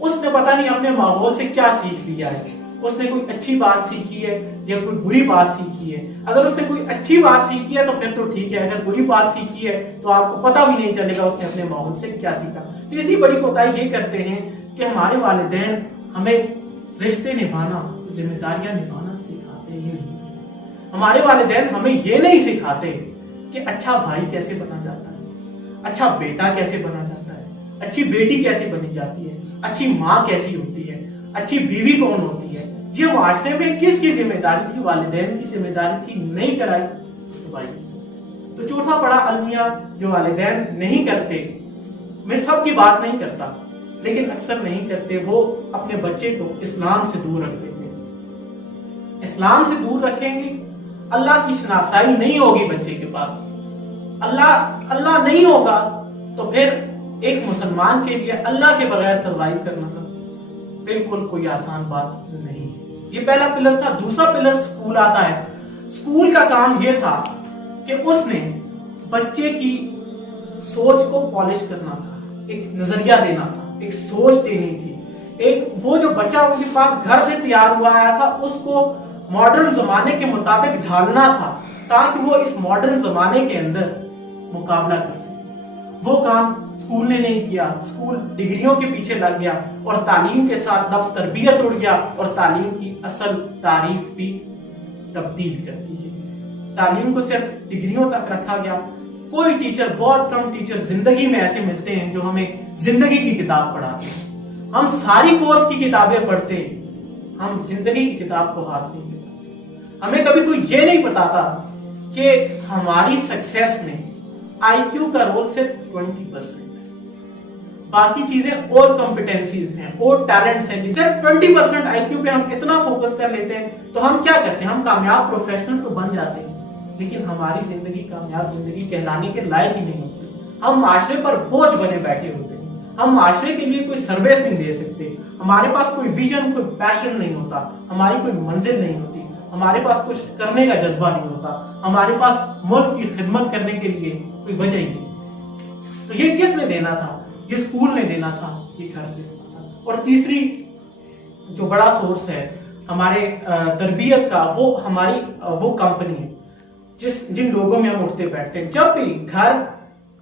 اس نے پتہ نہیں اپنے ماحول سے کیا سیکھ لیا ہے. اس نے کوئی اچھی بات سیکھی ہے یا کوئی بری بات سیکھی ہے. اگر اس نے کوئی اچھی بات سیکھی ہے تو پھر تو ٹھیک ہے, اگر بری بات سیکھی ہے تو آپ کو پتہ بھی نہیں چلے گا اس نے اپنے ماحول سے کیا سیکھا. تیسری بڑی کوتاہی یہ کرتے ہیں کہ ہمارے والدین ہمیں رشتے نبھانا, ذمہ داریاں نبھانا سکھاتے ہی نہیں. ہمارے والدین ہمیں یہ نہیں سکھاتے کہ اچھا بھائی کیسے بنا جاتا ہے, اچھا بیٹا کیسے بنا جاتا ہے, اچھی بیٹی کیسے بنی جاتی ہے, اچھی ماں کیسی ہوتی ہے, اچھی بیوی کون ہوتی ہے. یہ معاشرے میں کس کی ذمہ داری تھی؟ والدین کی ذمہ داری تھی, نہیں کرائی تو بھائی. تو چوتھا بڑا المیہ جو والدین نہیں کرتے, میں سب کی بات نہیں کرتا لیکن اکثر نہیں کرتے, وہ اپنے بچے کو اسلام سے دور رکھ دیتے ہیں. اسلام سے دور رکھیں گے, اللہ کی شناسائی نہیں ہوگی بچے کے پاس, اللہ نہیں ہوگا تو پھر ایک مسلمان کے لیے اللہ کے بغیر سروائیو کرنا تھا بالکل کوئی آسان بات نہیں. یہ پہلا پلر تھا. دوسرا پلر سکول آتا ہے. سکول کا کام یہ تھا کہ اس نے بچے کی سوچ کو پالش کرنا تھا, ایک نظریہ دینا تھا, ایک سوچ دینی تھی. ایک وہ جو بچہ ان کے پاس گھر سے تیار ہوا آیا تھا اس کو ماڈرن زمانے کے مطابق ڈھالنا تھا تاکہ وہ اس ماڈرن زمانے کے اندر مقابلہ کر سکے. وہ کام سکول نے نہیں کیا. سکول ڈگریوں کے پیچھے لگ گیا اور تعلیم کے ساتھ لفظ تربیت اڑ گیا اور تعلیم کی اصل تعریف بھی تبدیل کر دی ہے. تعلیم کو صرف ڈگریوں تک رکھا گیا. کوئی ٹیچر, بہت کم ٹیچر زندگی میں ایسے ملتے ہیں جو ہمیں زندگی کی کتاب پڑھاتے ہیں. ہم ساری کورس کی کتابیں پڑھتے, ہم زندگی کی کتاب کو ہاتھ نہیں لگاتے. ہمیں کبھی کوئی یہ نہیں بتاتا کہ ہماری سکسیس میں آئی کیو کا رول صرف 20% ہے, باقی چیزیں اور کمپیٹنسیز ہیں اور ٹیلنٹس ہیں. صرف 20% آئی کیو پہ ہم اتنا فوکس کر لیتے ہیں تو ہم کیا کرتے ہیں, ہم کامیاب پروفیشنل تو بن جاتے ہیں لیکن ہماری زندگی کامیاب زندگی کہلانے کے لائق ہی نہیں ہوتی. ہم معاشرے پر بوجھ بنے بیٹھے ہوتے ہیں, ہم معاشرے کے لیے کوئی سروس نہیں دے سکتے, ہمارے پاس کوئی ویژن, کوئی پیشن نہیں ہوتا, ہماری کوئی منزل نہیں ہوتی, ہمارے پاس کچھ کرنے کا جذبہ نہیں ہوتا, ہمارے پاس ملک کی خدمت کرنے کے لیے کوئی وجہ ہی نہیں. تو یہ کس نے دینا تھا؟ یہ اسکول نے دینا تھا, یہ گھر سے دینا تھا. اور تیسری جو بڑا سورس ہے ہمارے تربیت کا, وہ ہماری وہ کمپنی ہے جن لوگوں میں ہم اٹھتے بیٹھتے ہیں. جب بھی گھر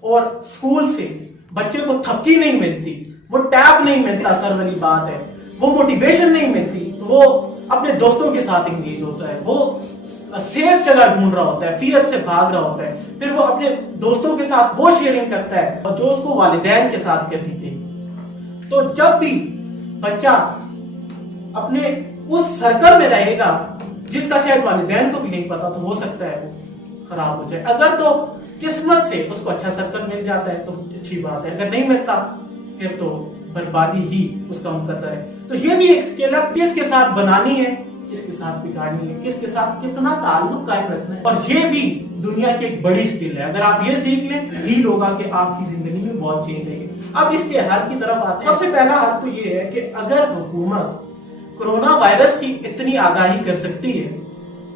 اور اسکول سے بچے کو تھپکی نہیں ملتی, وہ ٹیپ نہیں ملتا, سر والی بات ہے, وہ موٹیویشن نہیں ملتی, تو وہ اپنے دوستوں کے ساتھ انگیج ہوتا ہے, وہ سیف جگہ ڈھونڈ رہا ہوتا ہے, فیئر سے بھاگ رہا ہوتا ہے, پھر وہ اپنے دوستوں کے ساتھ وہ شیئرنگ کرتا ہے اور جو اس کو والدین کے ساتھ کرنی تھی. تو جب بھی بچہ اپنے اس سرکل میں رہے گا جس کا شاید والدین کو بھی نہیں پتا, تو ہو سکتا ہے وہ خراب ہو جائے. اگر تو قسمت سے اس کو اچھا سرکل مل جاتا ہے تو اچھی بات ہے, اگر نہیں ملتا پھر تو بربادی ہی اس کا مقدر ہے. تو یہ بھی ایک اسکیل اپ کس کے ساتھ بنانی ہے, کس کے ساتھ بگاڑنی ہے, کس کے ساتھ کتنا تعلق قائم رکھنا ہے, اور یہ بھی دنیا کی ایک بڑی اسکل ہے. اگر آپ یہ سیکھ لیں یہی ہوگا کہ آپ کی زندگی میں بہت چینج آئے گی. اب اس کے حل کی طرف آتے ہیں. سب سے پہلا حل تو یہ ہے کہ اگر حکومت کورونا وائرس کی اتنی آگاہی کر سکتی ہے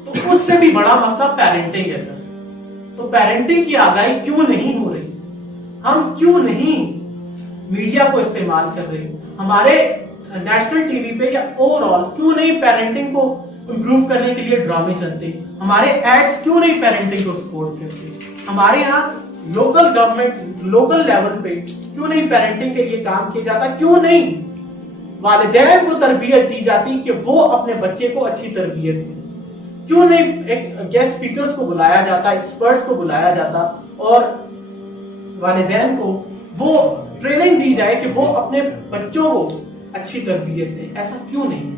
تو اس سے بھی بڑا مسئلہ پیرنٹنگ ہے سر. تو پیرنٹنگ کی آگاہی کیوں نہیں ہو رہی, ہم کیوں نہیں میڈیا کو استعمال کر رہے, ہمارے نیشنل ٹی وی پہ یا اوور آل کیوں نہیں پیرنٹنگ کو امپروو کرنے کے لیے ڈرامے چلتے, ہمارے ایڈس کیوں نہیں پیرنٹنگ کو سپورٹ کرتے, ہمارے یہاں لوکل گورنمنٹ لوکل لیول پہ کیوں نہیں پیرنٹنگ کے لیے کام کیا جاتا, کیوں نہیں والدین کو تربیت دی جاتی کہ وہ اپنے بچے کو اچھی تربیت دیں, کیوں نہیں ایک گیسٹ اسپیکرز کو بلایا جاتا, ایکسپرٹس کو بلایا جاتا اور والدین کو وہ ٹریننگ دی جائے کہ وہ اپنے بچوں کو اچھی تربیت دیں. ایسا کیوں نہیں,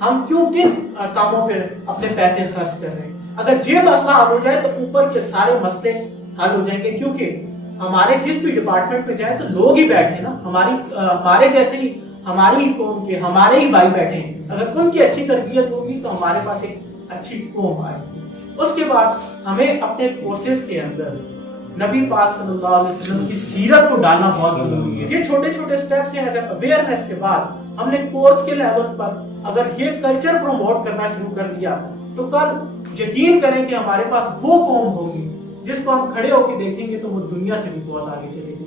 ہم کیوں کن کاموں پہ اپنے پیسے خرچ کر رہے ہیں. اگر یہ مسئلہ حل ہو جائے تو اوپر کے سارے مسئلے حل ہو جائیں گے, کیونکہ ہمارے جس بھی ڈپارٹمنٹ پہ جائے تو لوگ ہی بیٹھے نا, ہمارے جیسے ہی ہماری قوم کے ہمارے ہی بھائی بیٹھے ہیں. اگر ان کی اچھی تربیت ہوگی تو ہمارے پاس ایک اچھی قوم آئے گی. اس کے بعد ہمیں اپنے کورسز کے اندر نبی پاک صلی اللہ علیہ وسلم کی سیرت کو ڈالنا بہت ضروری ہے. یہ چھوٹے چھوٹے سٹیپس ہیں. اگر اویئرنیس کے بعد ہم نے کورس کے لیول پر اگر یہ کلچر پروموٹ کرنا شروع کر دیا تو کل یقین کریں کہ ہمارے پاس وہ قوم ہوگی جس کو ہم کھڑے ہو کے دیکھیں گے تو وہ دنیا سے بھی بہت آگے چلے گی.